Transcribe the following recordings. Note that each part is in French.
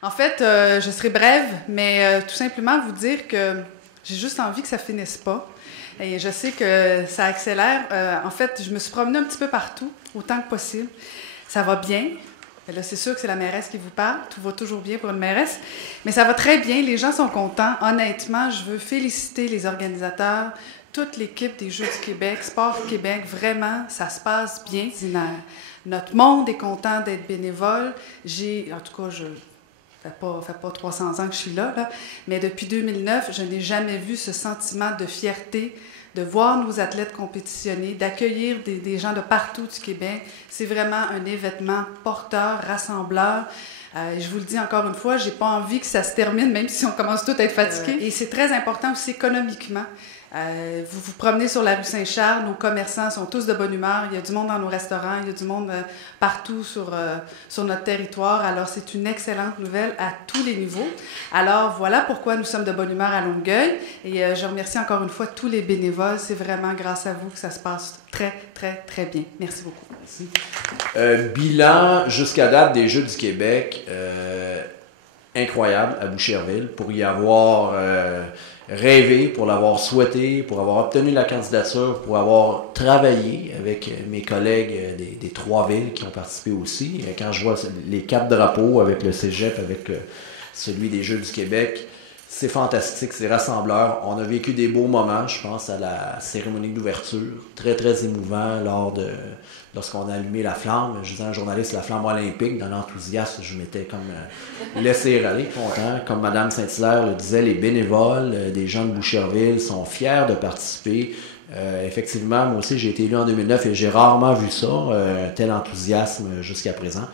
En fait, je serai brève, mais tout simplement vous dire que j'ai juste envie que ça finisse pas. Et je sais que ça accélère. En fait, je me suis promenée un petit peu partout, autant que possible. Ça va bien. Et là, c'est sûr que c'est la mairesse qui vous parle. Tout va toujours bien pour une mairesse. Mais ça va très bien. Les gens sont contents. Honnêtement, je veux féliciter les organisateurs, toute l'équipe des Jeux du Québec, Sport Québec. Vraiment, ça se passe bien. Notre monde est content d'être bénévole. En tout cas, ça fait pas 300 ans que je suis là, mais depuis 2009, je n'ai jamais vu ce sentiment de fierté de voir nos athlètes compétitionner, d'accueillir des gens de partout du Québec. C'est vraiment un événement porteur, rassembleur. Je vous le dis encore une fois, j'ai pas envie que ça se termine, même si on commence tous à être fatigués. Et c'est très important aussi économiquement. Vous vous promenez sur la rue Saint-Charles, nos commerçants sont tous de bonne humeur, il y a du monde dans nos restaurants, il y a du monde partout sur notre territoire, alors c'est une excellente nouvelle à tous les niveaux. Alors voilà pourquoi nous sommes de bonne humeur à Longueuil et je remercie encore une fois tous les bénévoles, c'est vraiment grâce à vous que ça se passe très, très, très bien. Merci beaucoup. Merci. Bilan jusqu'à date des Jeux du Québec, incroyable à Boucherville, pour y avoir rêvé, pour l'avoir souhaité, pour avoir obtenu la candidature, pour avoir travaillé avec mes collègues des 3 villes qui ont participé aussi. Quand je vois les 4 drapeaux avec le cégep, avec celui des Jeux du Québec, c'est fantastique, c'est rassembleur. On a vécu des beaux moments, je pense à la cérémonie d'ouverture, très très émouvant lorsqu'on a allumé la flamme. Je disais à un journaliste, la flamme olympique, dans l'enthousiasme, je m'étais comme laissé aller, content. Comme Mme Saint-Hilaire le disait, les bénévoles des gens de Boucherville sont fiers de participer. Effectivement, moi aussi, j'ai été élu en 2009 et j'ai rarement vu ça, tel enthousiasme jusqu'à présent.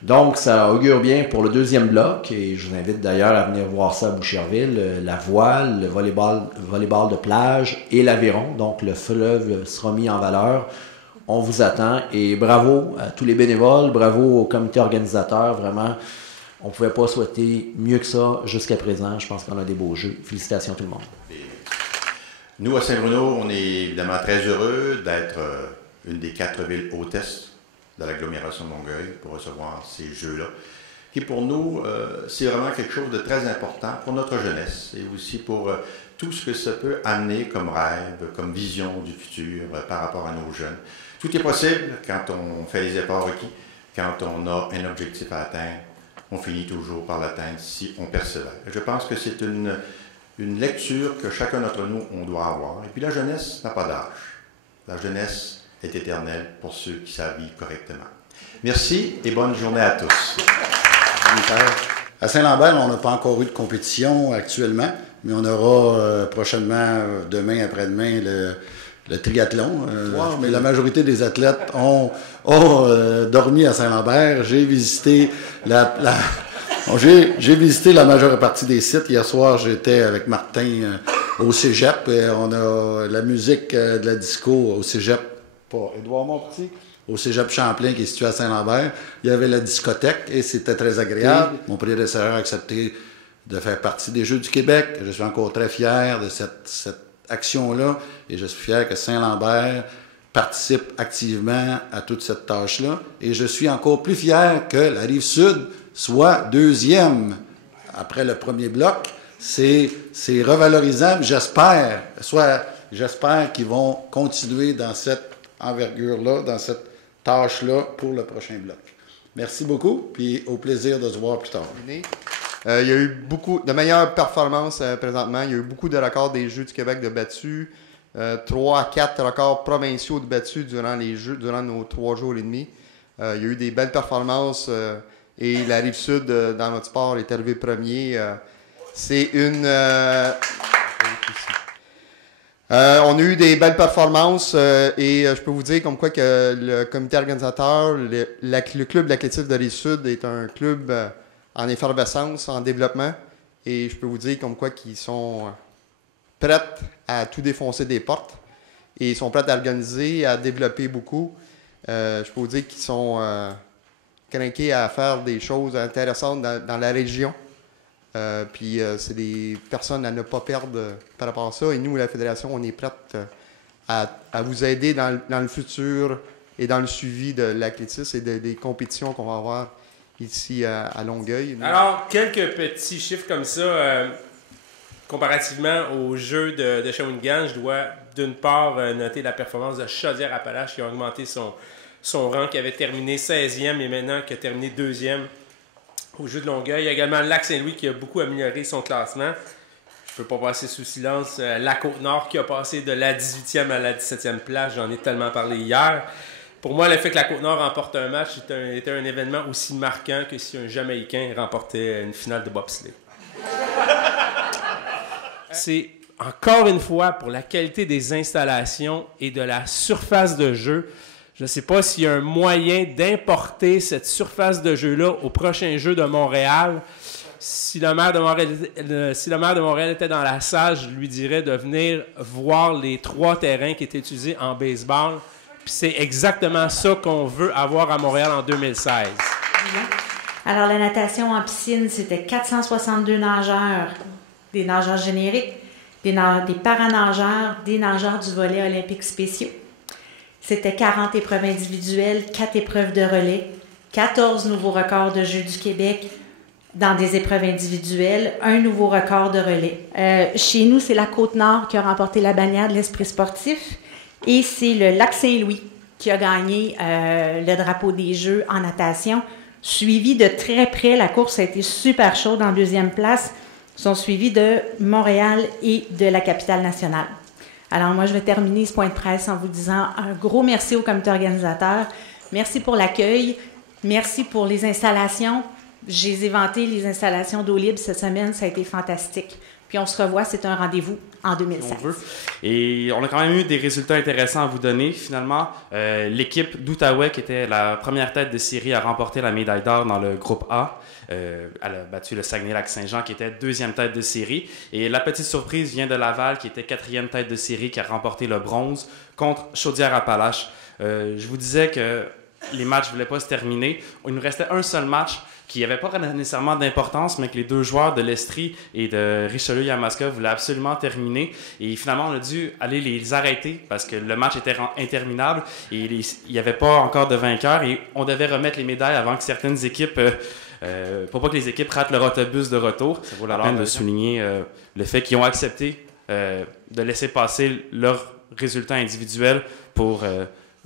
Donc, ça augure bien pour le deuxième bloc et je vous invite d'ailleurs à venir voir ça à Boucherville, la voile, le volleyball de plage et l'aviron. Donc, le fleuve sera mis en valeur. On vous attend et bravo à tous les bénévoles, bravo au comité organisateur. Vraiment, on ne pouvait pas souhaiter mieux que ça jusqu'à présent. Je pense qu'on a des beaux jeux. Félicitations à tout le monde. Nous, à Saint-Bruno, on est évidemment très heureux d'être une des 4 villes hôtesses de l'agglomération de Longueuil pour recevoir ces jeux-là, qui pour nous, c'est vraiment quelque chose de très important pour notre jeunesse et aussi pour tout ce que ça peut amener comme rêve, comme vision du futur par rapport à nos jeunes. Tout est possible quand on fait les efforts requis, quand on a un objectif à atteindre, on finit toujours par l'atteindre si on persévère. Je pense que c'est une lecture que chacun d'entre nous, on doit avoir. Et puis la jeunesse n'a pas d'âge. La jeunesse est éternelle pour ceux qui savent vivre correctement. Merci et bonne journée à tous. À Saint-Lambert, on n'a pas encore eu de compétition actuellement, mais on aura prochainement, demain, après-demain, le triathlon. Mais la majorité des athlètes ont dormi à Saint-Lambert. J'ai visité j'ai visité la majeure partie des sites. Hier soir, j'étais avec Martin au cégep. On a la musique de la disco au cégep. Pas Édouard Montpetit, au cégep Champlain qui est situé à Saint-Lambert. Il y avait la discothèque et c'était très agréable. Oui. Mon prédécesseur a accepté de faire partie des Jeux du Québec. Je suis encore très fier de cette action-là et je suis fier que Saint-Lambert participe activement à toute cette tâche-là. Et je suis encore plus fier que la Rive-Sud soit deuxième après le premier bloc. C'est revalorisant. J'espère qu'ils vont continuer dans cette envergure-là, dans cette tâche-là pour le prochain bloc. Merci beaucoup, puis au plaisir de se voir plus tard. Il y a eu beaucoup de meilleures performances présentement. Il y a eu beaucoup de records des Jeux du Québec de battus. 3 à 4 records provinciaux de battus durant les Jeux, durant nos 3 jours et demi. Il y a eu des belles performances et la Rive-Sud dans notre sport est arrivée premier. C'est une... on a eu des belles performances et je peux vous dire comme quoi que le comité organisateur, le club d'athlétisme de Rive-Sud est un club en effervescence, en développement et je peux vous dire comme quoi qu'ils sont prêts à tout défoncer des portes et ils sont prêts à organiser, à développer beaucoup. Je peux vous dire qu'ils sont craqués à faire des choses intéressantes dans la région. Puis c'est des personnes à ne pas perdre par rapport à ça. Et nous, la Fédération, on est prête à vous aider dans le futur et dans le suivi de l'athlétisme et des compétitions qu'on va avoir ici à Longueuil. Alors, quelques petits chiffres comme ça, comparativement aux Jeux de Shawinigan, je dois d'une part noter la performance de Chaudière-Appalaches qui a augmenté son rang, qui avait terminé 16e et maintenant qui a terminé 2e aux Jeux de Longueuil. Il y a également Lac-Saint-Louis qui a beaucoup amélioré son classement. Je ne peux pas passer sous silence la Côte-Nord qui a passé de la 18e à la 17e place. J'en ai tellement parlé hier. Pour moi, le fait que la Côte-Nord remporte un match était un événement aussi marquant que si un Jamaïcain remportait une finale de bobsleigh. C'est encore une fois pour la qualité des installations et de la surface de jeu. Je ne sais pas s'il y a un moyen d'importer cette surface de jeu-là au prochain jeu de Montréal. Si le maire de Montréal était dans la salle, je lui dirais de venir voir les 3 terrains qui étaient utilisés en baseball. Puis c'est exactement ça qu'on veut avoir à Montréal en 2016. Alors, la natation en piscine, c'était 462 nageurs, des nageurs génériques, des paranageurs, des nageurs du volley olympique spéciaux. C'était 40 épreuves individuelles, 4 épreuves de relais, 14 nouveaux records de Jeux du Québec dans des épreuves individuelles, un nouveau record de relais. Chez nous, c'est la Côte-Nord qui a remporté la bannière de l'esprit sportif et c'est le Lac-Saint-Louis qui a gagné le drapeau des Jeux en natation. Suivi de très près, la course a été super chaude en 2e place, sont suivis de Montréal et de la capitale nationale. Alors moi, je vais terminer ce point de presse en vous disant un gros merci au comité organisateur. Merci pour l'accueil. Merci pour les installations. J'ai éventé les installations d'eau libre cette semaine. Ça a été fantastique. Puis on se revoit, c'est un rendez-vous en 2016. Et on a quand même eu des résultats intéressants à vous donner. Finalement, l'équipe d'Outaouais, qui était la première tête de série, a remporté la médaille d'or dans le groupe A. Elle a battu le Saguenay-Lac-Saint-Jean, qui était 2e tête de série. Et la petite surprise vient de Laval, qui était 4e tête de série, qui a remporté le bronze contre Chaudière-Appalaches. Je vous disais que les matchs ne voulaient pas se terminer. Il nous restait un seul match qui n'avait pas nécessairement d'importance, mais que les 2 joueurs de l'Estrie et de Richelieu-Yamaska voulaient absolument terminer. Et finalement, on a dû aller les arrêter parce que le match était interminable et il n'y avait pas encore de vainqueur. Et on devait remettre les médailles avant que certaines équipes... pour pas que les équipes ratent leur autobus de retour. Ça vaut la peine de souligner le fait qu'ils ont accepté de laisser passer leurs résultats individuels pour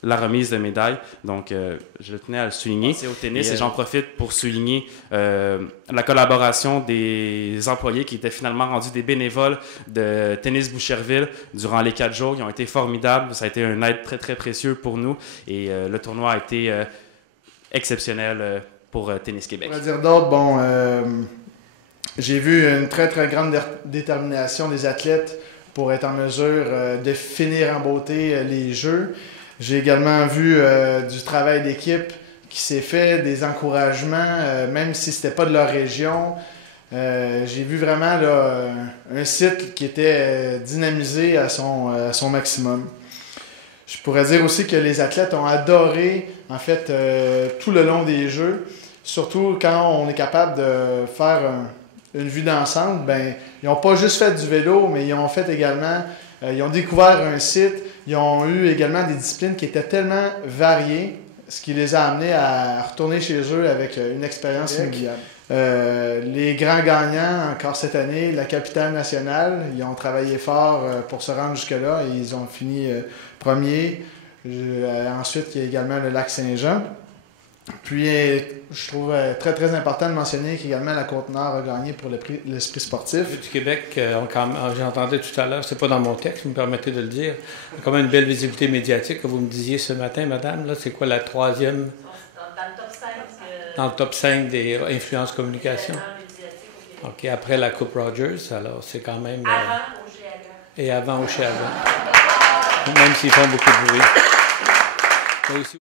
la remise de médailles. Donc, je tenais à le souligner. C'est au tennis et j'en profite pour souligner la collaboration des employés qui étaient finalement rendus des bénévoles de Tennis Boucherville durant les 4 jours. Ils ont été formidables. Ça a été un aide très, très précieux pour nous et le tournoi a été exceptionnel pour Tennis Québec. Pour dire d'autres, j'ai vu une très, très grande détermination des athlètes pour être en mesure de finir en beauté les Jeux. J'ai également vu du travail d'équipe qui s'est fait, des encouragements, même si ce n'était pas de leur région. J'ai vu vraiment là, un site qui était dynamisé à son maximum. Je pourrais dire aussi que les athlètes ont adoré, en fait, tout le long des Jeux. Surtout quand on est capable de faire une vue d'ensemble, ils n'ont pas juste fait du vélo, mais ils ont fait également, ils ont découvert un site, ils ont eu également des disciplines qui étaient tellement variées, ce qui les a amenés à retourner chez eux avec une expérience inoubliable. Les grands gagnants, encore cette année, la capitale nationale, ils ont travaillé fort pour se rendre jusque-là et ils ont fini premier. Ensuite, il y a également le Lac-Saint-Jean. Puis, je trouve très, très important de mentionner qu'également la Côte-Nord a gagné pour l'esprit sportif. Du Québec, j'ai entendu tout à l'heure, c'est pas dans mon texte, vous me permettez de le dire, il y a quand même une belle visibilité médiatique que vous me disiez ce matin, madame. Là, c'est quoi la 3e? Dans le top 5. Dans le top 5 des influences communication. OK, après la Coupe Rogers, alors c'est quand même... Avant Oceaga. Et avant Oceaga. Même s'ils font beaucoup de bruit.